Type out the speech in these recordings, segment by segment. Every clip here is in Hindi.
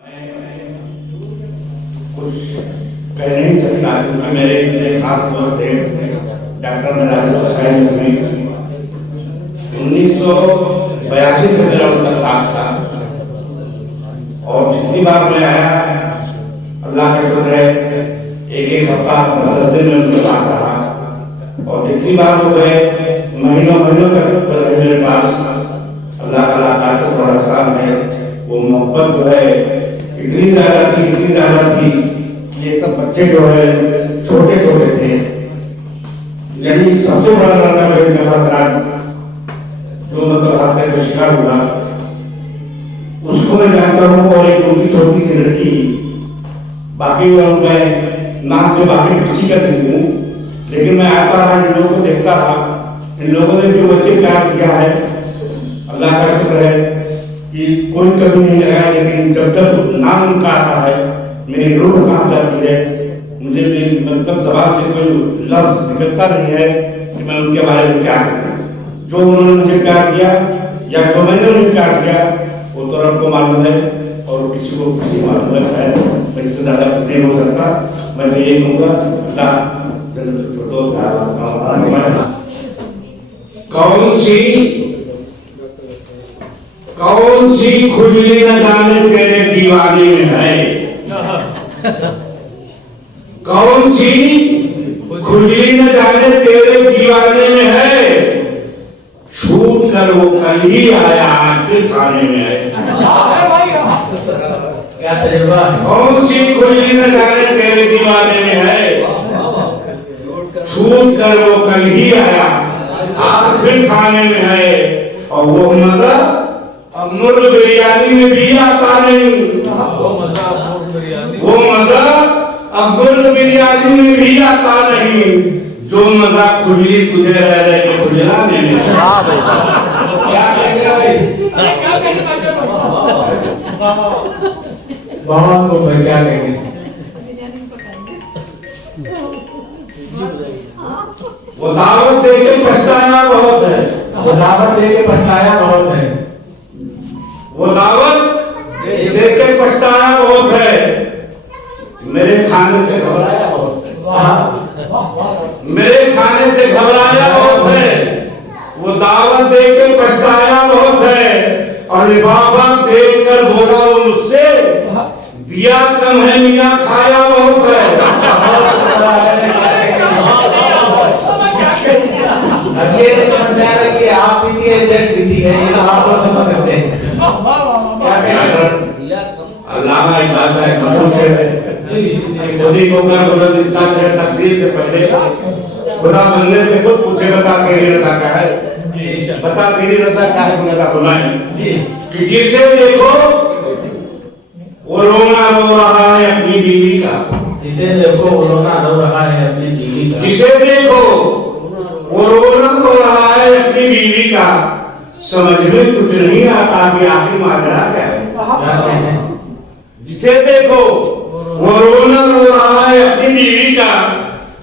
कुछ कह नहीं सकता क्योंकि मेरे खास दोस्त थे डॉक्टर नरायण साहब में 1982 से मेरा उनका साथ था और जितनी बार मैं आया अल्लाह के शुक्र है एक हफ्ता 10 दिन में उनके पास रहा और जितनी बार वो गए महीनों तक रहे मेरे पास। अल्लाह ताला का शुक्र और एहसान है, वो मोहब्बत जो है इतनी ज्यादा थी। ये सब बच्चे जो है छोटे थे, यानी सबसे बड़ा लड़का मेरे पास जो मतलब हादसे का शिकार हुआ उसको मैं जानता हूँ और एक उनकी छोटी सी लड़की, बाकी मैं नाम से बाकी किसी का नहीं हूँ, लेकिन मैं आता रहा इन लोगों को देखता रहा। इन लोगों ने जो वैसे प्यार किया है अल्लाह का शुक्र है कि कोई कभी नहीं लगाया, लेकिन जब नाम उनका आता है मेरी रूह कांप जाती है। मुझे मतलब जबान से कोई लफ्ज निकलता नहीं है कि मैं उनके बारे में क्या कहूँ। जो उन्होंने मुझे प्यार किया या जो मैंने उन्हें प्यार किया वो तो रब को मालूम है और किसी को कुछ नहीं मालूम है। मैं इससे ज्यादा नहीं हो सकता। मैं ये कहूँगा अल्लाह कौन सी खुजली न जाने तेरे दीवाने में है, कौन सी खुजली न जाने तेरे दीवाने में है, छूट कर वो कल ही आया आपके थाने में है। क्या तजुर्बा? कौन सी खुजली न जाने तेरे दीवाने में है, छूट कर वो कल ही आया आखिर खाने में है। और वो मजा अब मुर्ग बिरयानी में भी आता नहीं, वो मजा अब मुर्ग बिरयानी में भी आता नहीं, जो मजा खुजली तुझे रह रहे खुजलाने में। क्या कहेंगे भाई? बाबा को भाई क्या कहेंगे? वो दावत दे के पछताया बहुत है, वो दावत दे के पछताया बहुत है, वो दावत दे के पछताया बहुत है, मेरे खाने से घबराया बहुत है, मेरे खाने से घबराया बहुत है। वो दावत दे के पछताया बहुत है और बाबा देख कर बोला मुझसे दिया कम है मियां खाया बहुत है। अकेले समझा रहे कि आप ही की इज्जत दीदी है, ये आप लोग समझ सकते हैं। क्या कहेंगे? अल्लाह इबादत है, कसम से खुदी को कर बुलंद इंसान है, तकदीर से पहले खुदा बनने से खुद पूछे बता तेरी रज़ा क्या है, बता तेरी रज़ा क्या है, खुदा बुलाए कि जिसे देखो वो रोना रो रहा है अपनी बीवी का, जिसे देखो वो रोना रो रहा है अपनी बीवी का, जिसे देखो वो रोना रो रहा है अपनी बीवी का, समझ में कुछ नहीं आता कि आखिर माजरा क्या है। जिसे देखो वो रोना रो रहा है अपनी बीवी का,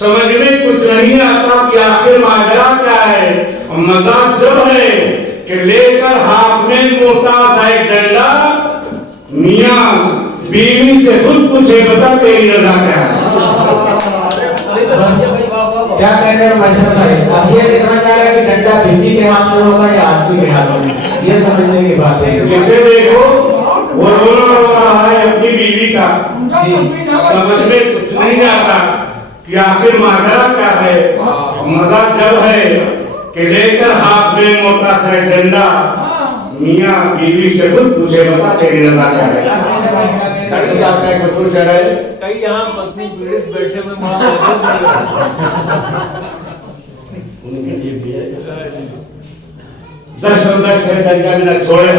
समझ में कुछ नहीं आता कि आखिर माजरा क्या है। और मजाक जब है कि लेकर हाथ में मोटा सा एक डंडा, मियां बीवी से खुद पूछे बता तेरी रज़ा क्या है। क्या कहते हैं मास्टर भाई? अब ये देखना चाह रहे हैं कि डंडा बीवी के हाथ में होगा या आदमी के हाथ में, ये समझने की बात है। जिसे देखो वो रोना रो रहा है अपनी बीवी का, समझ में कुछ नहीं आता कि आखिर माजरा क्या है। मजा जब है कि लेकर हाथ में मोटा सा डंडा, मियां बीवी से खुद पूछे बता तेरी रज़ा क्या है। कुछ कई यहाँ पत्नी पीड़ित बैठे हुए दस दर्जा बिना छोड़े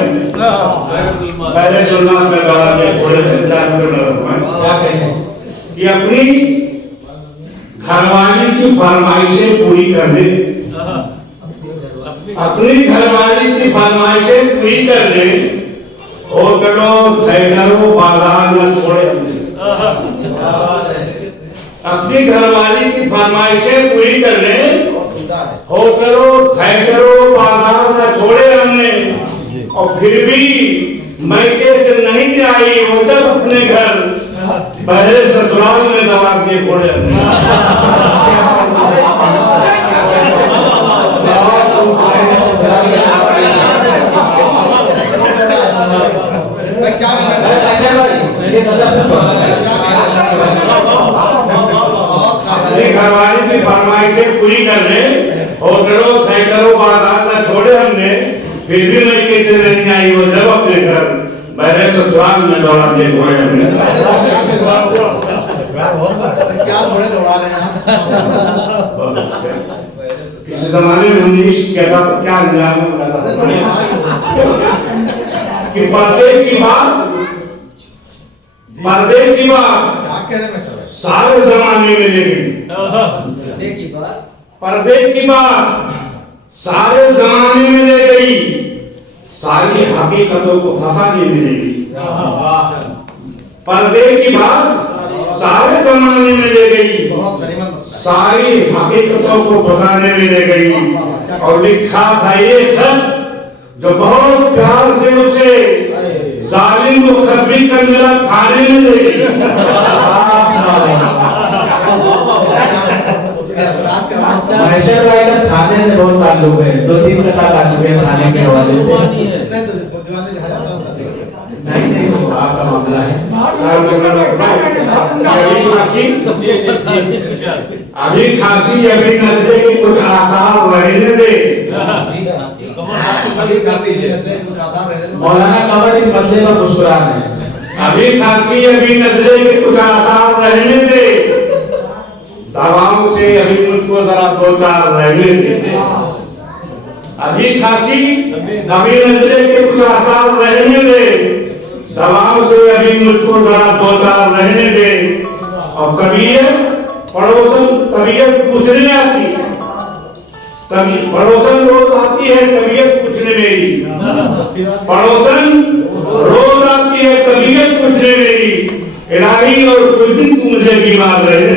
पहले जुल्मात में गवाह के छोड़े कि अपनी घरवाली की फरमाइशें पूरी करने, अपनी घरवाली की फरमाइशें पूरी करने, होटलों थैटरों बाजार न छोड़े अपनी घरवाली की फरमाइशें पूरी करने, होटलों थैटरों बाजार न छोड़े हमने। और फिर भी मैके से नहीं आई वो जब अपने घर पहले ससुराल में दबा के घोड़े घरवाली की फरमाइशें पूरी कर ले, होटलों थिएटरों बाजार न छोड़े हमने, फिर भी मैके से नहीं आई वो जब अपने घर पहले ससुराल में दौड़ा के घोड़े हमने। क्या घोड़े दौड़ा रहे हैं? इस जमाने में हमने इश्क किया था तो क्या अंजाम कि पर्दे की बात सारे जमाने में ले गई, पर्दे की बात सारे जमाने में ले गई, सारी हकीकतों को फंसाने में ले गई। पर्दे की बात सारे जमाने में ले गई, सारी हकीकतों को फंसाने में ले गई। और लिखा था ये खत जो बहुत प्यार से उसे जालिम को खत भी कर मिला थाने में ले गई। महेश्वर भाई का थाने में बहुत ताल्लुक है, 2-3 कथा ताल्लुक है थाने के हवाले नहीं वो आपका मामला है। अभी खांसी अभी नजरे के कुछ आसार रहने दे। मौलाना कमर इन बंदे का मुस्कुरान है। अभी खांसी अभी नजरे के कुछ आसार रहने दे, दवाओं से अभी मुझको जरा 2-4 रहने दे। अभी खांसी अभी नजरे के कुछ आसार रहने दे, दवाओं से अभी मुझको जरा 2-4 रहने दे। और तबीयत पड़ोसन तबीयत पूछने आती, तभी पड़ोसन रोज आती है तबीयत पूछने मेरी, पड़ोसन रोज आती है तबीयत पूछने मेरी। इलाही और कुछ दिन तू मुझे बीमार रहे।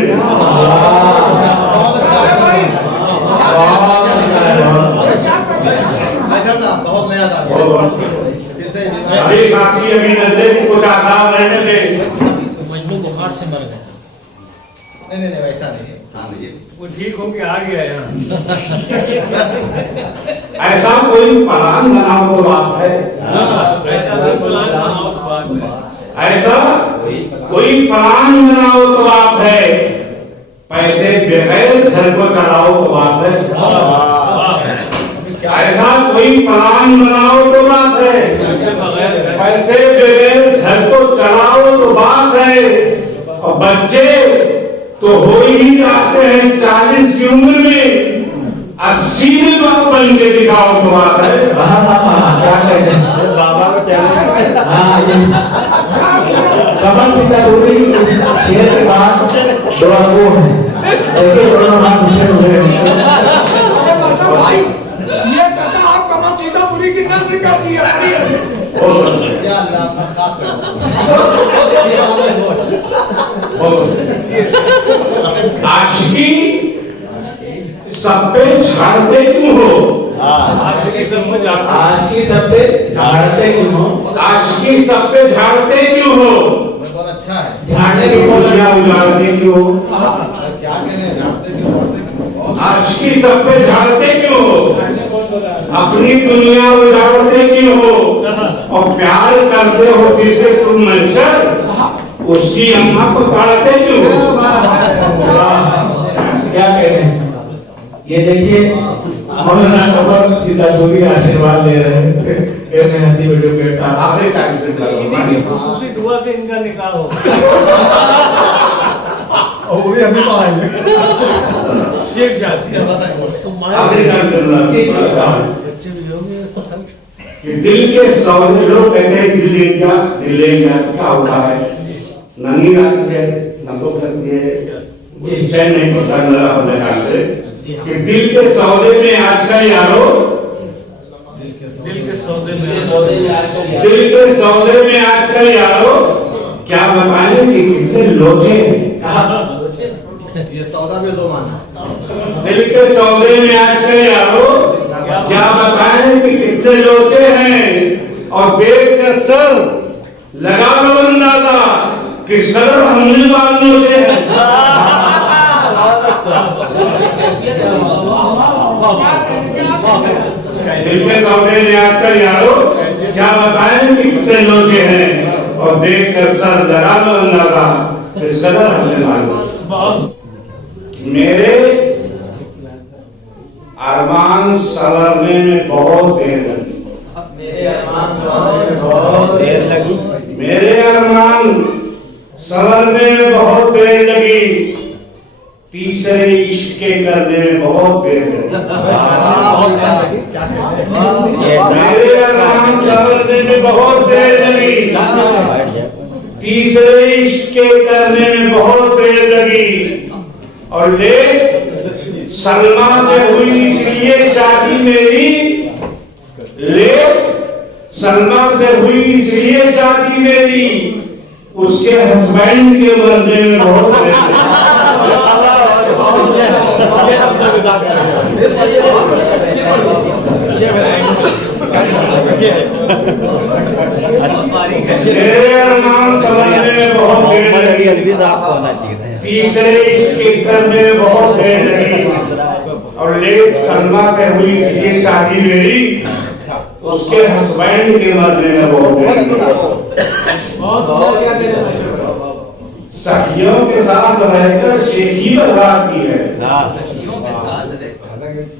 बहुत नया था। अभी काफी अभी नजरे की कुछ आसार रहने दे। मजनू बुखार से मर गए। नहीं वैसा नहीं, वो ठीक हो गया, आ गया यहाँ। ऐसा कोई प्लान बनाओ तो बात है, ऐसा कोई प्लान बनाओ तो बात है, ऐसा कोई प्लान बनाओ तो बात है, पैसे बगैर घर को चलाओ तो बात है। ऐसा कोई प्लान बनाओ तो बात है, पैसे बगैर घर को चलाओ तो बात है। और बच्चे तो हो ही जाते हैं 40 की उम्र में, 80 में बाप बन के दिखाओ तो बात है। क्या कहते हैं बाबा को चैलेंज। कमल पिता दूरी शेर के बाद 2 अंगों हैं, ऐसे दोनों हाथ नीचे उठे ये कथा आप कमल सीतापुरी की नस्ल का दिया क्या अल्लाह खास आशिकी सब पे झाड़ते क्यों हो? आशिकी सब पे झाड़ते क्यों हो? आशिकी सब पे झाड़ते क्यों हो? बहुत अच्छा है। झाड़ने की बोलियां उजाड़ते क्यों हो? क्या कह रहे हैं, झाड़ते क्यों? आशिकी सब पे झाड़ते क्यों हो? अपनी दुनिया उजाड़ते क्यों हो? और प्यार करते हो किसे तुम मंशर, उसकी अम्मा को ताड़ते क्यों हो? क्या कहते हैं ये देखिए मौलाना कमल सीतापुरी आशीर्वाद ले रहे हैं। एक मेहनती वीडियो के साथ आखिरी टाइम से उसी दुआ से इनका निकाह हो। वो भी अभी तो आएंगे। शेख जाती है आखिरी टाइम चल रहा है। बच्चे भी होंगे कि दिल के सौदे लोग कहते हैं दिल ले गया क्या होता है? नंगी आती है, नंगो करती है, चैन नहीं पड़ता नरा होने से कि दिल के सौदे में आजकल यारो, दिल के सौदे में दिल के सौदे में आजकल यारो क्या बताएं कि कितने लोचे हैं। ये सौदा भी जो माना। दिल के सौदे में आजकल यारो क्या बताएं कि कितने लोचे हैं। और देख कर सर लगा लो अंदाजा किस कदर हमने बांधने से दिल के सौदे न्याज कर यारो क्या बताएं कि कितने लोग हैं और देख कर सर लगा लो अंदाजा किस कदर हमने बांधे। मेरे अरमान संवरने में बहुत देर लगी। मेरे अरमान संवरने में बहुत देर लगी। मेरे अरमान संवरने में बहुत देर लगी। तीसरे इश्क के करने में बहुत देर लगी। मेरे अरमान संवरने में बहुत देर लगी। तीसरे इश्क के करने में बहुत देर लगी। और ले सलमा से हुई इसलिए शादी मेरी, ले सलमा से हुई इसलिए शादी मेरी, उसके हस्बैंड के मरने में बहुत मेरे अरमान समझने में बहुत देर लगी। तीसरे इसके करने में बहुत देर लगी। और लेट सलमा से हुई इसलिए शादी मेरी, उसके हस्बैंड के मरने में बहुत देर लगी। सखियों के साथ रहकर शेखी बर्बादी है।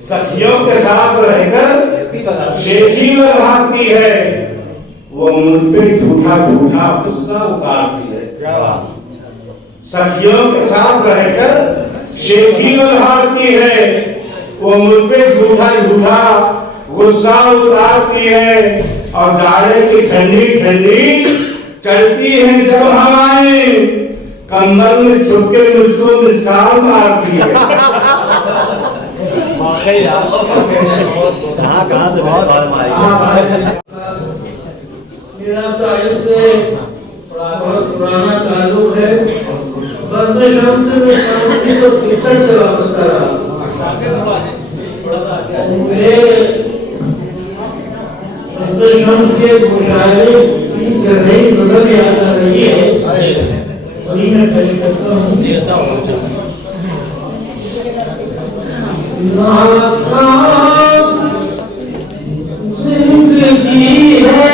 सखियों के साथ रहकर शेखी बर्बादी है। वो मुझ पे झूठा झूठा गुस्सा उतारती है। सखियों के साथ रहकर शेखी बर्बादी है। वो मुझ पे झूठा झूठा गुस्सा उतारती है। और जाड़े की ठंडी ठंडी चलती है जब हवाएं, कंबल में छुप के मुझको मिसाल मारती है। कहाँ से मिसाल मारी? मेरा ताल्लुक से बहुत पुराना ताल्लुक है। बस में शम से मैं शांति को कीर्तन से वापस कर रहा हूँ। मेरे बस में शम के मुशायरे की जगह नजर याद आ रही है। वही मैं पेश करता हूँ। जिंदगी है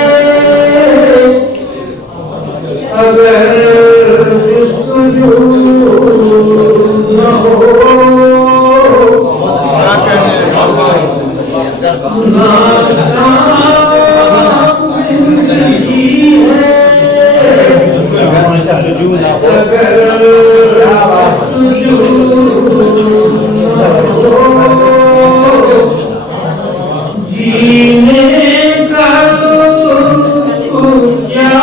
अगर जुस्तजू न हो, जिंदगी है अगर जुस्तजू न हो, जीने का तो क्या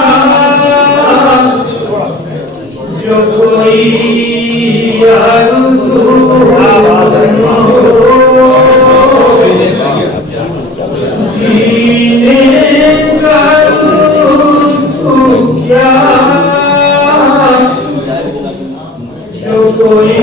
जो कोई जीने का तो क्या जो कोई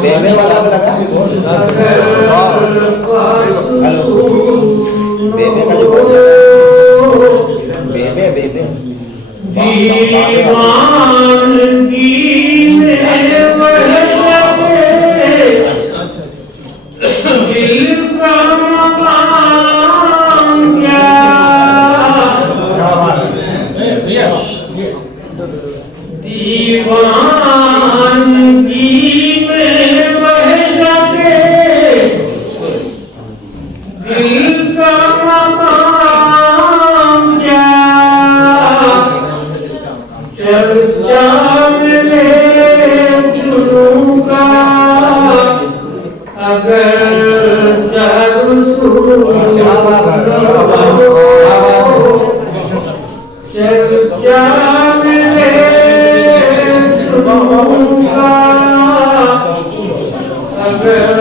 बेबे वाला लगा बेबे का जो बेबे बेबे दीवानगी में वह लगे दिल का मकाम क्या दीवानगी में वह लगे दिल का मकाम क्या चर्चा मिले जुनूं का अगर चर्चा मिले जुनूं का अगर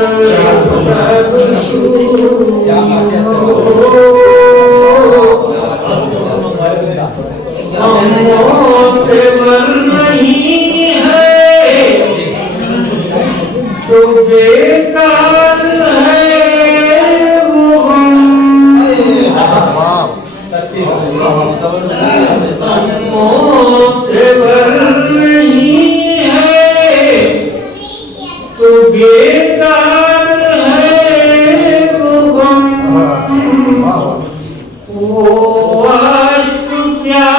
मर नहीं है तो बेकार है वो हम मर नहीं है तो बेकार है वो हम वो आशिक क्या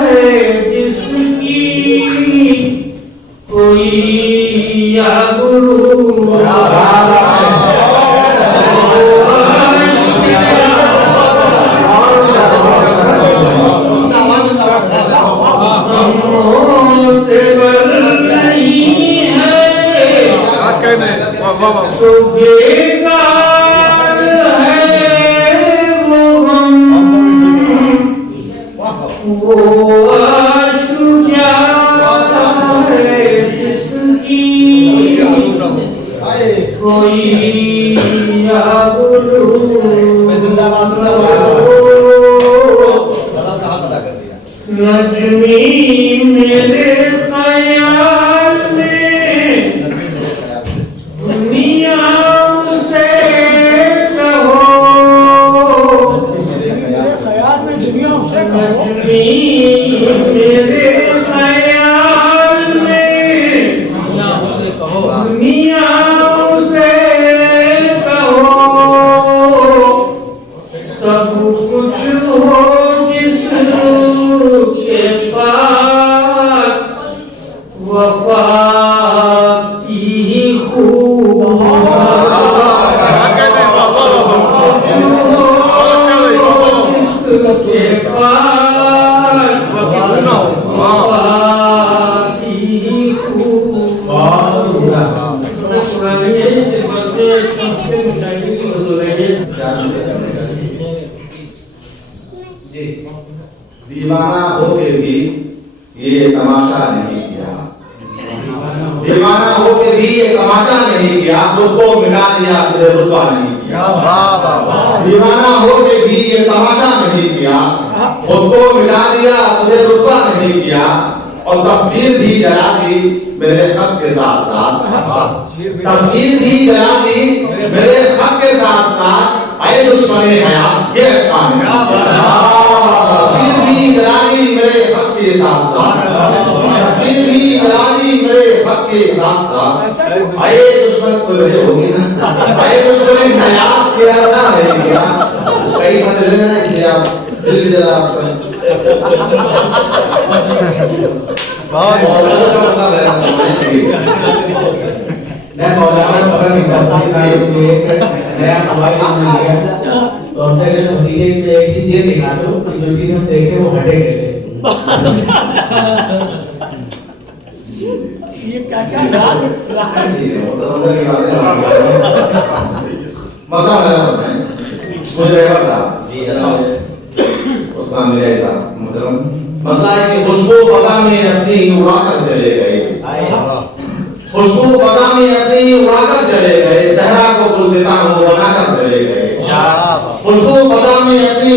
है जिसकी कोई आबरू नहीं है तो बेकार है वो हम वो आशिक क्या है जिसकी कोई आबरू नजमी मेरे ख्याल में दुनिया से कहो नजमी मेरे ख्याल में दुनिया से कहो सब कुछ हो जिसके पास वफा की खूब जिसके पास वफा की खूब दीवाना होके भी ये तमाशा नहीं किया, दीवाना होके भी ये तमाशा नहीं किया, खुद को मिटा दिया तुझे रुसवा नहीं किया। दीवाना होके भी ये तमाशा नहीं किया, खुद को मिटा दिया तुझे रुसवा नहीं किया, और तस्वीर भी जला दी मेरे खत के साथ साथ, तस्वीर भी जला दी मेरे खत के साथ साथ। आए दुश्मने हयात ये अच्छा है, तस्वीर भी जला दी मेरे खत के साथ साथ, तस्वीर भी जला दी मेरे खत के साथ साथ। आए दुश्मन को वजह होगी ना, आए दुश्मने हयात क्या था नहीं क्या, कई बदले ना किया दिल भी जला आपका। बहुत मैं मौलाना खबर निकालता हूँ कि नया मोबाइल मिल गया तो हमने कहा नतीजे पे एक चीज ये दिखा दो कि जो चीज हम देखे वो हटे गए ये क्या क्या मतलब है कि खुशबू पता में अपनी उड़ाकर चले गए, खुशबू पता में अपनी उड़ाकर चले गए, सहरा को गुलसितान हो बनाकर चले गए। खुशबू पता में अपनी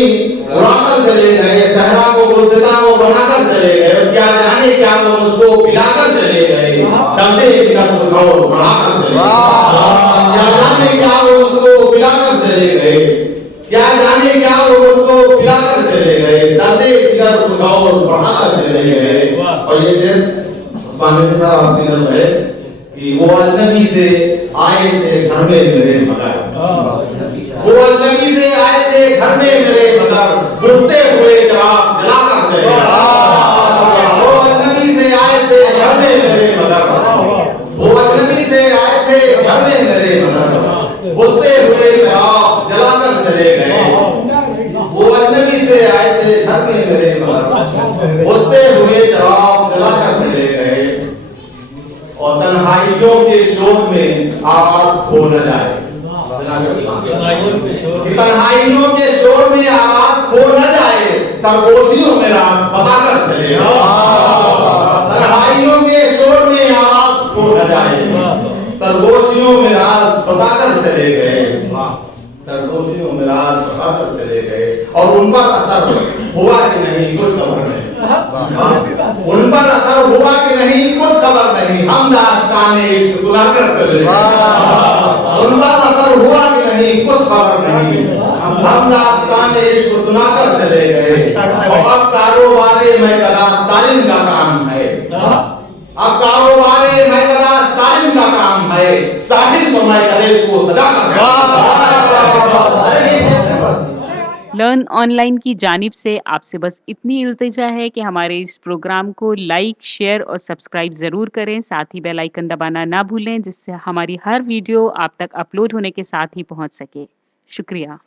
उड़ाकर चले गए, सहरा को गुलसितान हो बनाकर चले गए। क्या जाने जाने क्या वो मुझको पिलाकर चले गए, दंडे का और बढ़ाकर चले गए। क्या जाने क्या वो मुझको पिलाकर चले गए, क्या जाने क्या वो मुझको पिलाकर चले गए, दंडे का और बढ़ाकर चले गए। और ये शेर स्वामी साहब है कि वो अजनबी से आए थे घर में मेरे मगर, वो अजनबी से आए थे घर में मेरे मगर, बुझते हुए जवाब जलाकर चले गए। वो अजनबी से आए थे घर में मेरे मगर, वो अजनबी से आए थे घर में मेरे मगर, बुझते हुए जवाब जलाकर चले गए। वो अजनबी से आए थे घर में मेरे मगर, बुझते हुए जवाब जलाकर चले गए। और तन्हाइयों के शोर में आवाज खो न जाए, तन्हाइयों के शोर में आवाज खो न जाए, सरगोशियों में राज बताकर चले गए। तन्हाइयों के शोर में आवाज खो न जाए, सरगोशियों में राज बताकर चले गए, सरगोशियों में राज बताकर चले गए। और उन पर असर हुआ कि नहीं कुछ खबर नहीं, उन पर असर हुआ कि नहीं कुछ खबर नहीं, हम दास्ताने इश्क सुनाकर चले गए। उन पर असर हुआ कि नहीं कुछ खबर नहीं, हम दास्ताने इश्क सुनाकर चले गए। और अब कारोबारे मैं कला सालिम का काम है, अब कारोबारे मैं कला सालिम का काम है, साहिल तो मैं कले को सजा कर। लर्न ऑनलाइन की जानिब से आपसे बस इतनी इल्तिजा है कि हमारे इस प्रोग्राम को लाइक, शेयर और सब्सक्राइब ज़रूर करें। साथ ही बेल आइकन दबाना ना भूलें, जिससे हमारी हर वीडियो आप तक अपलोड होने के साथ ही पहुंच सके। शुक्रिया।